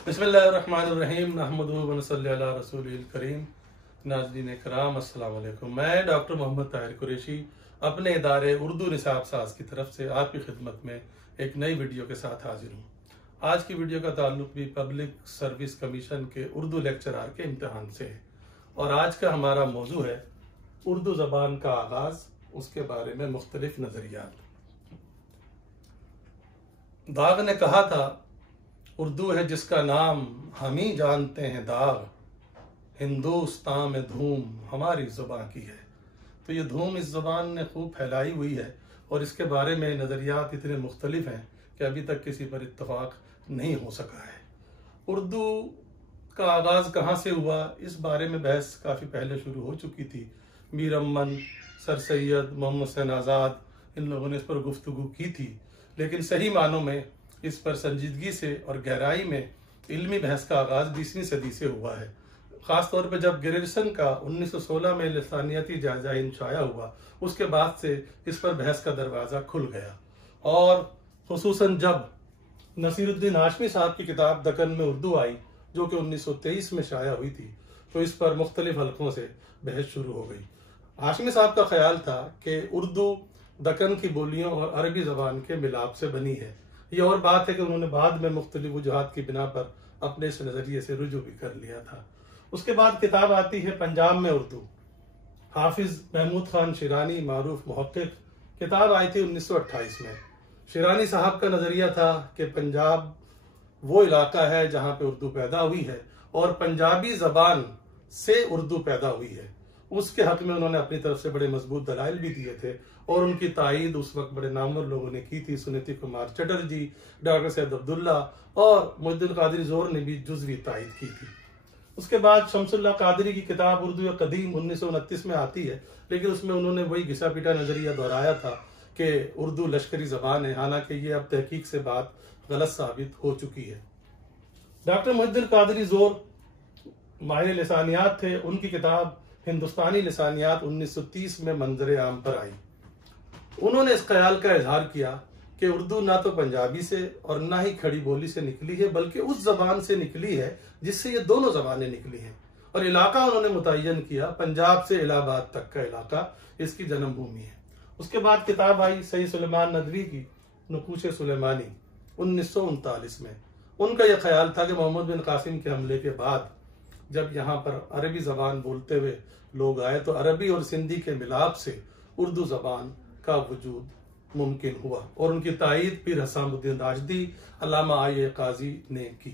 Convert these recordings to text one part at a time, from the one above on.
बिस्मिल्लाहिर्रहमानिर्रहीम नहमदुहु व नसल्ली अला रसूलिल करीम। नाज़रीन कराम अस्सलाम वालेकुम। मैं डॉक्टर मोहम्मद ताहिर कुरैशी अपने इदारे उर्दू निसाब साज की तरफ से आपकी खिदमत में एक नई वीडियो के साथ हाजिर हूँ। आज की वीडियो का ताल्लुक भी पब्लिक सर्विस कमीशन के उर्दू लेक्चरार के इम्तहान से है और आज का हमारा मौजू है उर्दू ज़बान का आगाज़, उसके बारे में मुख्तलिफ नज़रियात। दाग ने कहा था, उर्दू है जिसका नाम हम ही जानते हैं दाग, हिंदुस्तान में धूम हमारी ज़ुबान की है। तो ये धूम इस ज़ुबान ने खूब फैलाई हुई है और इसके बारे में नज़रियात इतने मुख्तलिफ हैं कि अभी तक किसी पर इत्तफाक नहीं हो सका है। उर्दू का आगाज़ कहाँ से हुआ, इस बारे में बहस काफ़ी पहले शुरू हो चुकी थी। मीर अमन, सर सैयद, मोहम्मद हुसैन आज़ाद, इन लोगों ने इस पर गुफ्तगू की थी, लेकिन सही मानों में इस पर संजीदगी से और गहराई में इल्मी बहस का आगाज़ 20वीं सदी से हुआ है। ख़ास तौर पर जब ग्रेजुएशन का 1916 में लिसानियाती जायजा इंशाया हुआ, उसके बाद से इस पर बहस का दरवाज़ा खुल गया। और खुसूसन जब नसीरुद्दीन हाशमी साहब की किताब दक्कन में उर्दू आई, जो कि 1923 में शाया हुई थी, तो इस पर मुख्तलिफ हलकों से बहस शुरू हो गई। हाशमी साहब का ख्याल था कि उर्दू दक्कन की बोलियों और अरबी ज़बान के मिलाप से बनी है। ये और बात है कि उन्होंने बाद में मुख्तलिफ वजूहात की बिना पर अपने इस नज़रिए से रुजू भी कर लिया था। उसके बाद किताब आती है पंजाब में उर्दू, हाफिज महमूद खान शिरानी मारूफ मुहक्किक, किताब आई थी 1928 में। शिरानी साहब का नज़रिया था कि पंजाब वो इलाका है जहाँ पे उर्दू पैदा हुई है और पंजाबी ज़बान से उर्दू पैदा हुई है। उसके हक में उन्होंने अपनी तरफ से बड़े मजबूत दलाइल भी दिए थे और उनकी तायीद उस वक्त बड़े नामवर लोगों ने की थी। सुनीति कुमार चटर्जी, डॉक्टर सैयद अब्दुल्ला और मुहिद्दीन कादरी जोर ने भी जुज़वी तायीद की थी। उसके बाद शमसुल्लाह कादरी की किताब उर्दू कदीम 1929 में आती है, लेकिन उसमें उन्होंने वही घिसा पीटा नज़रिया दोहराया था कि उर्दू लश्करी ज़बान है, हालांकि ये अब तहकीक से बात गलत साबित हो चुकी है। डॉक्टर मुहिद्दीन कादरी जोर माहिर लिसानियात थे, उनकी किताब हिंदुस्तानी लिसानियात 1930 में मंजर आम पर आई। उन्होंने इस ख्याल का इजहार किया कि उर्दू ना तो पंजाबी से और ना ही खड़ी बोली से निकली है, बल्कि उस जबान से निकली है जिससे ये दोनों जबानें निकली हैं। और इलाका उन्होंने मुतय्यन किया, पंजाब से इलाहाबाद तक का इलाका इसकी जन्मभूमि है। उसके बाद किताब आई सईद सुलेमान नदवी की नुकूश सुलेमानी 1939 में। उनका यह ख्याल था कि मोहम्मद बिन कासिम के हमले के बाद जब यहाँ पर अरबी ज़बान बोलते हुए लोग आए तो अरबी और सिंधी के मिलाप से उर्दू ज़बान का वजूद मुमकिन हुआ और उनकी तायीद पीर हसामुद्दीन राजदी, अल्लामा आई काजी ने की।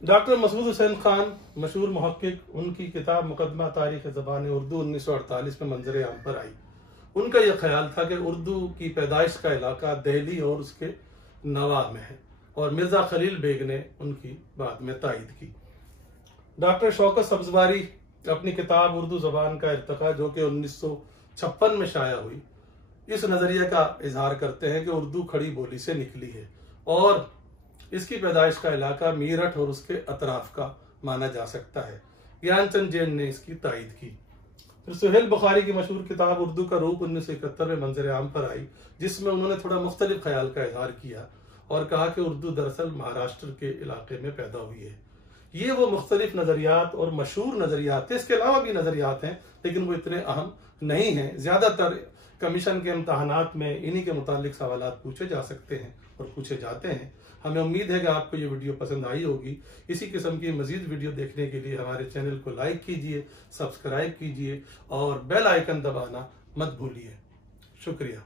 डॉक्टर मसूद हुसैन खान मशहूर मुहक्किक, उनकी किताब मुकदमा तारीख ज़बान उर्दू 1948 में मंजर आम पर आई। उनका यह ख्याल था कि उर्दू की पैदाइश का इलाका दिल्ली और उसके नवाब में है और मिर्जा खलील बेग ने उनकी बाद में तायीद की। डॉक्टर शौकत सब्जवारी अपनी किताब उर्दू ज़बान का इर्तिका, जो कि 1956 में शाया हुई, इस नज़रिए का इजहार करते हैं कि उर्दू खड़ी बोली से निकली है और इसकी पैदाइश का इलाका मीरठ और उसके अतराफ का माना जा सकता है। ज्ञानचंद जैन ने इसकी तायीद की। फिर सुहेल बुखारी की मशहूर किताब उर्दू का रूप 1971 में मंजर आम पर आई, जिसमें उन्होंने थोड़ा मुख्तलिफ ख्याल का इजहार किया और कहा कि उर्दू दरअसल महाराष्ट्र के इलाके में पैदा हुई है। ये वो मुख्तलिफ नज़रियात और मशहूर नज़रियात थे। इसके अलावा भी नज़रियात हैं, लेकिन वो इतने अहम नहीं हैं। ज़्यादातर कमीशन के इम्तहानात में इन्हीं के मुतालिक सवालात पूछे जा सकते हैं और पूछे जाते हैं। हमें उम्मीद है कि आपको ये वीडियो पसंद आई होगी। इसी किस्म की मज़ीद वीडियो देखने के लिए हमारे चैनल को लाइक कीजिए, सब्सक्राइब कीजिए और बेल आइकन दबाना मत भूलिए। शुक्रिया।